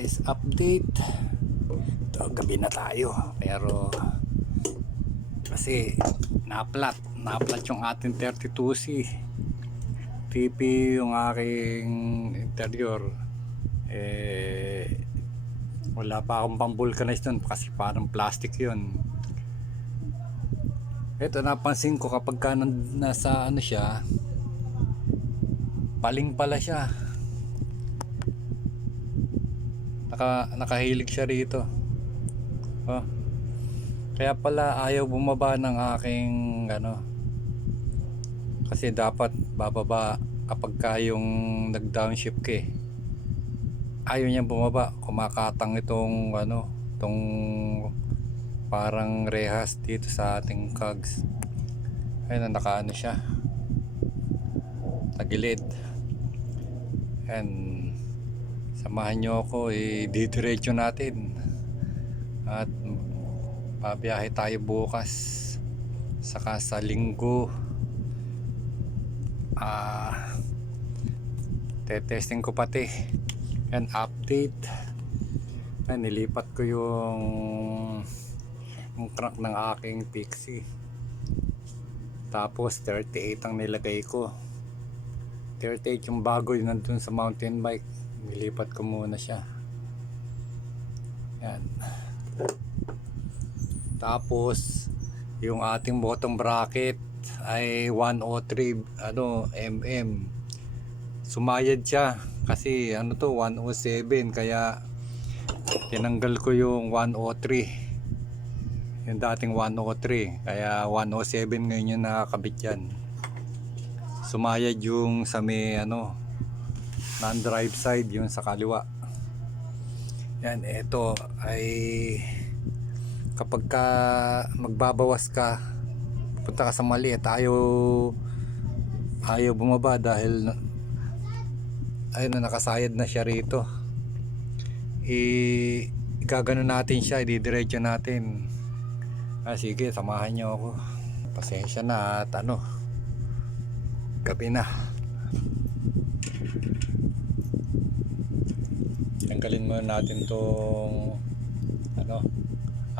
guys, update. Ito, gabi na tayo pero kasi na-flat yung ating 32C TP, yung aking interior. Wala pa akong pang-vulcanize dun kasi parang plastic yun. Ito, napansin ko kapag ka nasa ano siya, paling pala siya. Nakahilig siya rito. Oh. Kaya pala ayaw bumaba ng aking ano. Kasi dapat bababa kapag ka yung nag-downshift ka eh. Ayaw niya bumaba. Kumakatang itong ano, itong parang rehas dito sa ating cogs. Ayun, nakaano siya. Tagilid. And samahan nyo ako, didiretso natin at pabiyahe tayo bukas saka sa linggo. Testing ko pati and update. Nilipat ko yung crank ng aking Pixie, tapos 38 ang nilagay ko. 38 yung bago yun nandun sa mountain bike. Nilipat ko muna siya. Yan. Tapos yung ating bottom bracket ay 103 mm. Sumayad siya kasi ano to 107, kaya tinanggal ko yung 103. Yung dating 103, kaya 107 ngayon yung nakakabit yan. Sumayad yung sa may non-drive side, yung sa kaliwa. Yan, ito ay kapag ka magbabawas ka, punta ka sa maliit, ayaw bumaba dahil ayun na, nakasayad na siya rito. Gagano natin siya, ididiretso natin. Sige, samahan nyo ako. Pasensya na at gabi na. Tanggalin muna natin tong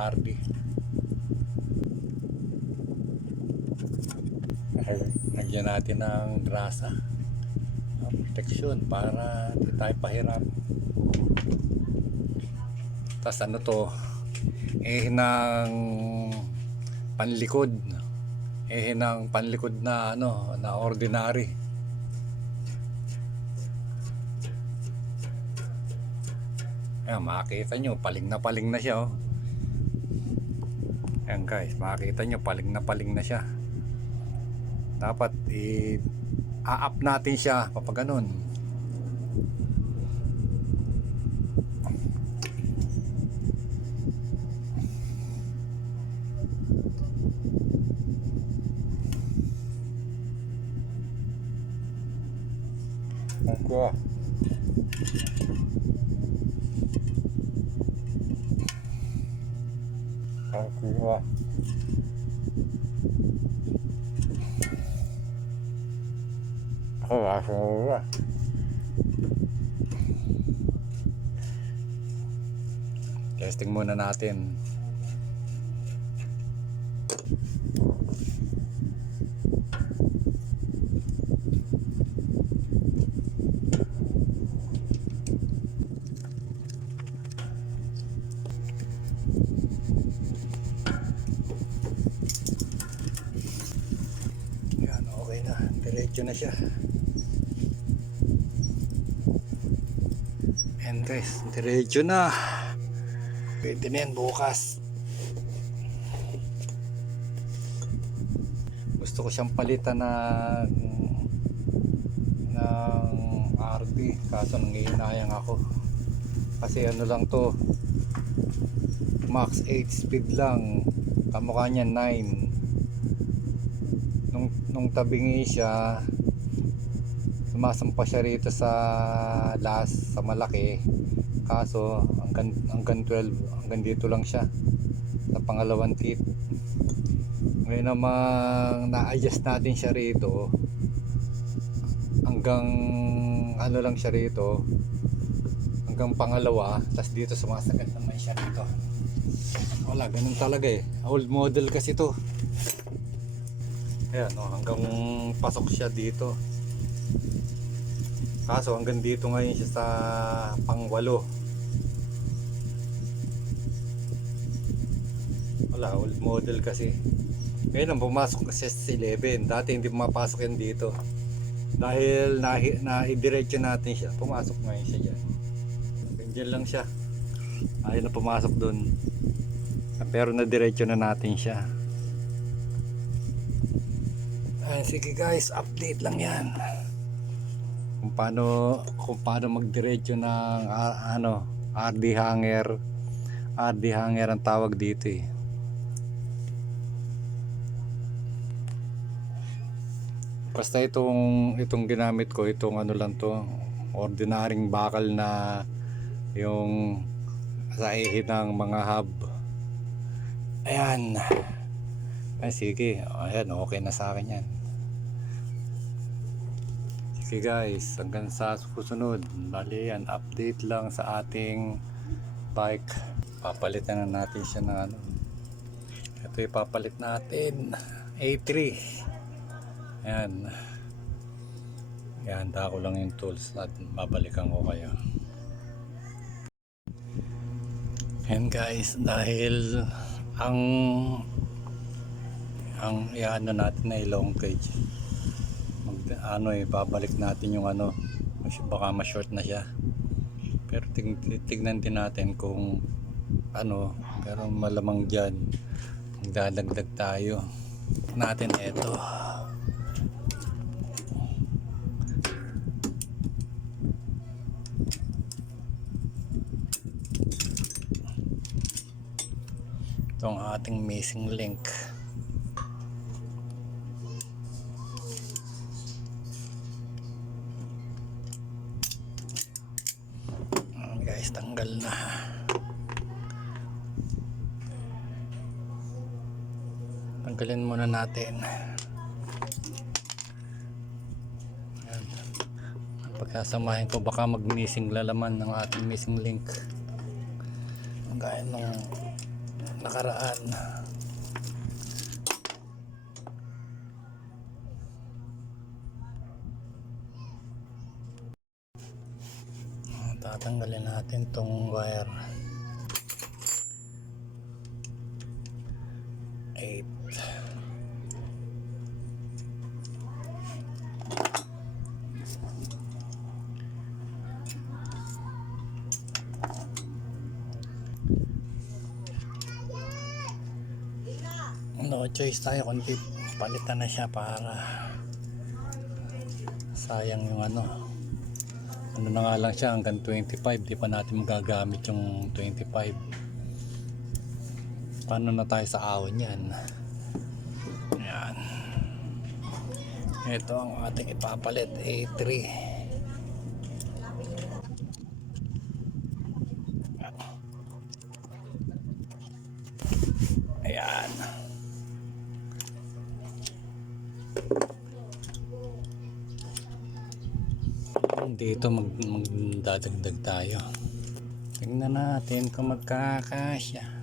RD. Lagyan natin ng grasa, protection para hindi tayo pahiram. Tapos to, ng panlikod, ng panlikod na na ordinary. Ayan, makikita nyo paling na siya, oh. Ayan guys, makikita nyo paling na siya. Dapat i-up natin siya kapag ganun. Okay. Wah. Wah. Testing muna natin. Diretso na siya. And guys, diretso na. Pwede na yan bukas. Gusto ko siyang palitan ng RD, kaso nangihinayang ako. Kasi lang to, max 8 speed lang, kamukha niya 9. Nung tabingi siya, sumasampa siya rito sa last, sa malaki, kaso hanggang 12, hanggang dito lang siya sa pangalawang teeth. Ngayon namang na-adjust natin siya rito hanggang lang siya rito, hanggang pangalawa, tapos dito sumasagad naman siya dito. Wala, ganun talaga eh. Old model kasi to. Ayan, oh, hanggang pasok siya dito. Kaso hanggang dito ngayon siya sa pangwalo. Wala, old model kasi. Ngayon ang pumasok kasi sa 11. Dati hindi pumapasok yan dito. Dahil na-diretso natin siya, pumasok ngayon siya dyan. Ganyan lang siya. Ayaw na pumasok dun. Pero na-diretso na natin siya. Ay, sige guys, update lang yan. Kung paano magdiretso ng ano, RD hanger. RD hanger ang tawag dito eh. Basta itong ginamit ko, itong ano lang to, ordinaryong bakal na yung sa ihid ng mga hub. Ayan. Ay sige, ayan, okay na sa akin yan. Sige guys, hanggang sa susunod. Bali yan, update lang sa ating bike. Papalitan na natin siya ng ano. Ito ipapalit natin, A3. Ayan. Ihanda ko lang yung tools at babalikan ko kayo. Ayan guys, dahil ang iano natin ay long cage. Babalik natin yung ano, baka ma-short na siya. Pero tignan din natin kung ano, pero malamang diyan magdadagdag tayo. Natin ito. Itong ating missing link. Guys, tanggal na. Tanggalin muna natin. Ayan. Pagkasamahin ko baka mag-missing lalaman ng ating missing link. Gaya nung nakaraan. Tatanggalin natin tong wire 8. No choice tayo kundi palitan na siya para sayang yung ano na nga lang siya hanggang 25, di pa natin magagamit yung 25. Paano na tayo sa ahon yan? Ayan, ito ang ating ipapalit, A3. Ayan. Dito magdadagdag tayo. Tingnan natin kung magkakasya.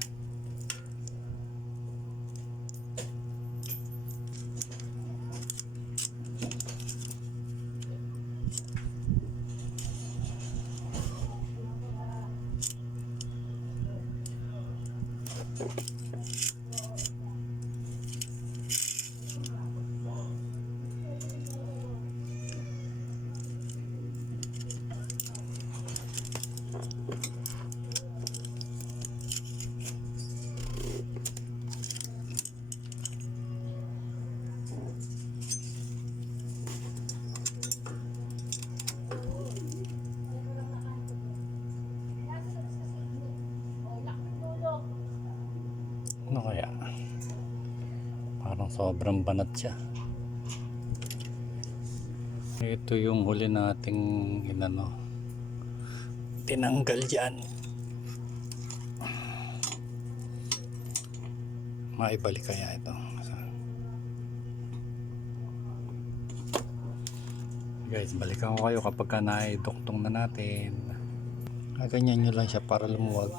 Ano kaya? Parang sobrang banat siya. Ito yung huli nating inano, tinanggal dyan. Maibalik kaya ito? Guys, balikan ko kayo kapag ka naiduktong na natin. Ganyan nyo lang siya para lumuwag.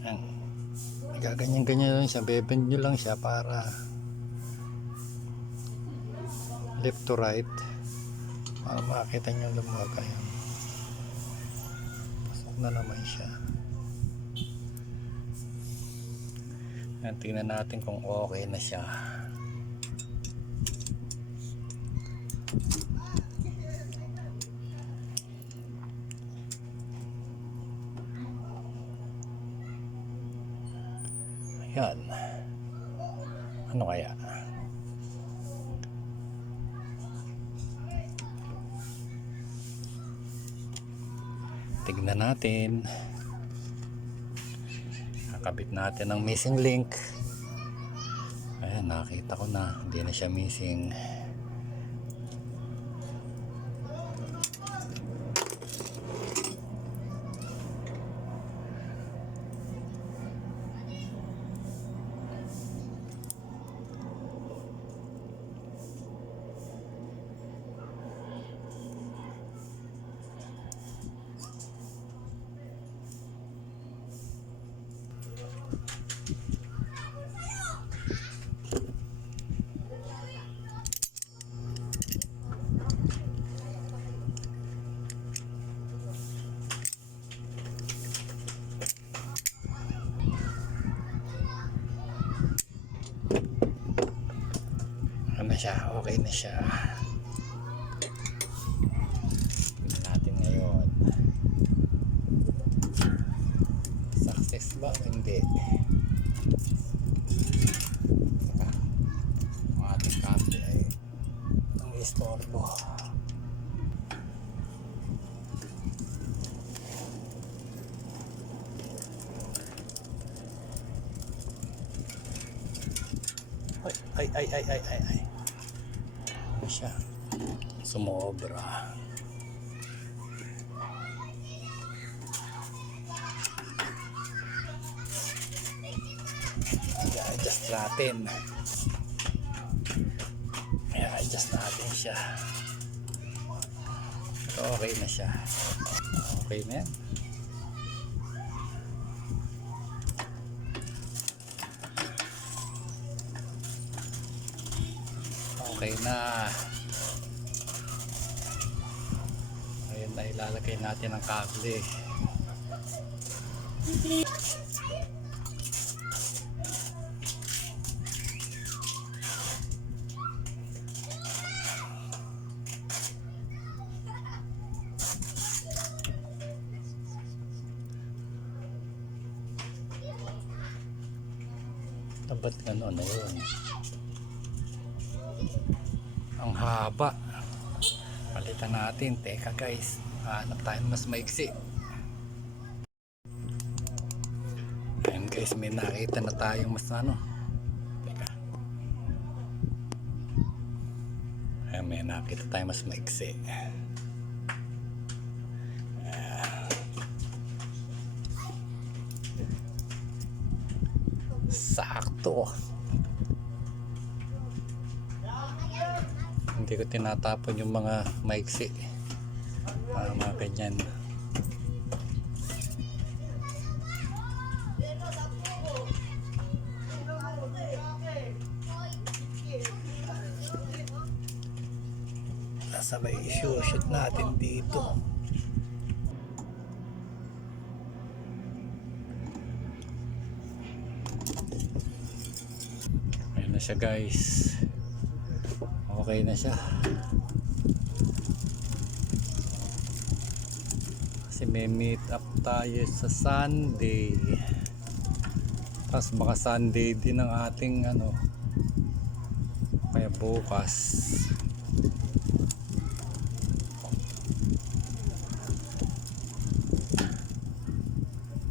Ayan. Gaganyan-ganyan lang siya. Bebend nyo lang siya para left to right. Para makakita nyo lumuwag. Ayan. Pasok na naman siya. Ayan, tingnan natin kung okay na siya. Ayan. Ano kaya? Tignan natin. Nakabit natin ang missing link. Ayan, nakita ko na. Hindi na siya missing. Ano siya? Okay na siya. Tingnan natin ngayon. Success ba o hindi? Saka, ang ating cable ay ang istorbo. Ay. Ano siya? Sumobra. I-adjust natin. I-adjust natin siya. Okay na siya. Okay na yan. Okay na. Ayun na, ilalagay natin ang kable. Ba't gano'n na yun? Ang haba. Palitan natin. Teka guys, hanap tayo mas maiksi. Ayun guys, may nakita na tayong mas ano. Teka. Ayun, may nakita tayong mas maiksi. Sakto. Hindi ko tinatapon yung mga maiksi. Mga ganyan. Sabay i-shoot natin dito. Ayun na siya guys. Okay na siya. Kasi may meet up tayo sa Sunday. Tapos baka Sunday din ang ating ano. Kaya bukas.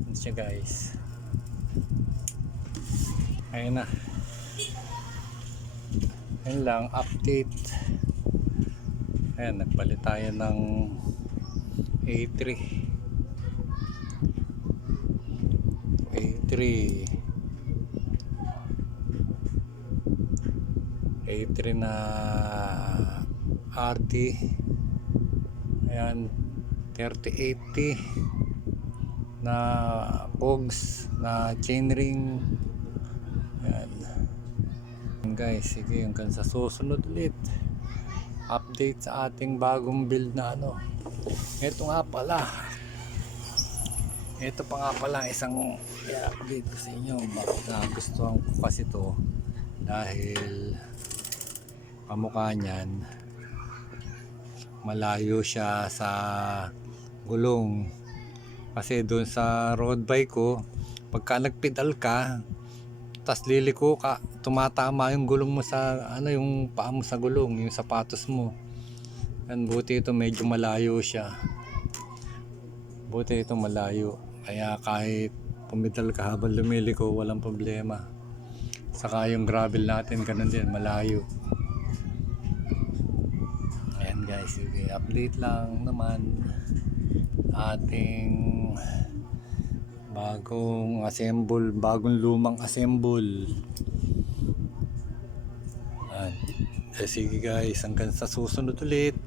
Ayun siya guys. Ayun na. Ayun lang, update. Ayan, nagpalit tayo ng A3. A3 na RD Ayan, 3080 na pogs na chainring. Ayan. Guys, sige, hanggang sa susunod ulit. Update sa ating bagong build na ano. Ito nga pala. Ito pa nga pala isang i-update ko sa inyo. Bakit nagustuhan ko kasi to dahil kamukha niyan malayo siya sa gulong. Kasi doon sa road bike ko, pagka nagpedal ka tas liliko ka, tumatama yung gulong mo sa ano, yung paa mo sa gulong, yung sapatos mo. Yan, buti ito medyo malayo siya. Buti ito malayo. Kaya kahit pumedal ka habang lumiliko, walang problema. Saka yung gravel natin, ganun din, malayo. Ayan guys, sige, update lang naman ating bagong assemble, bagong lumang assemble. Ayan. Sige guys, hanggang sa susunod ulit.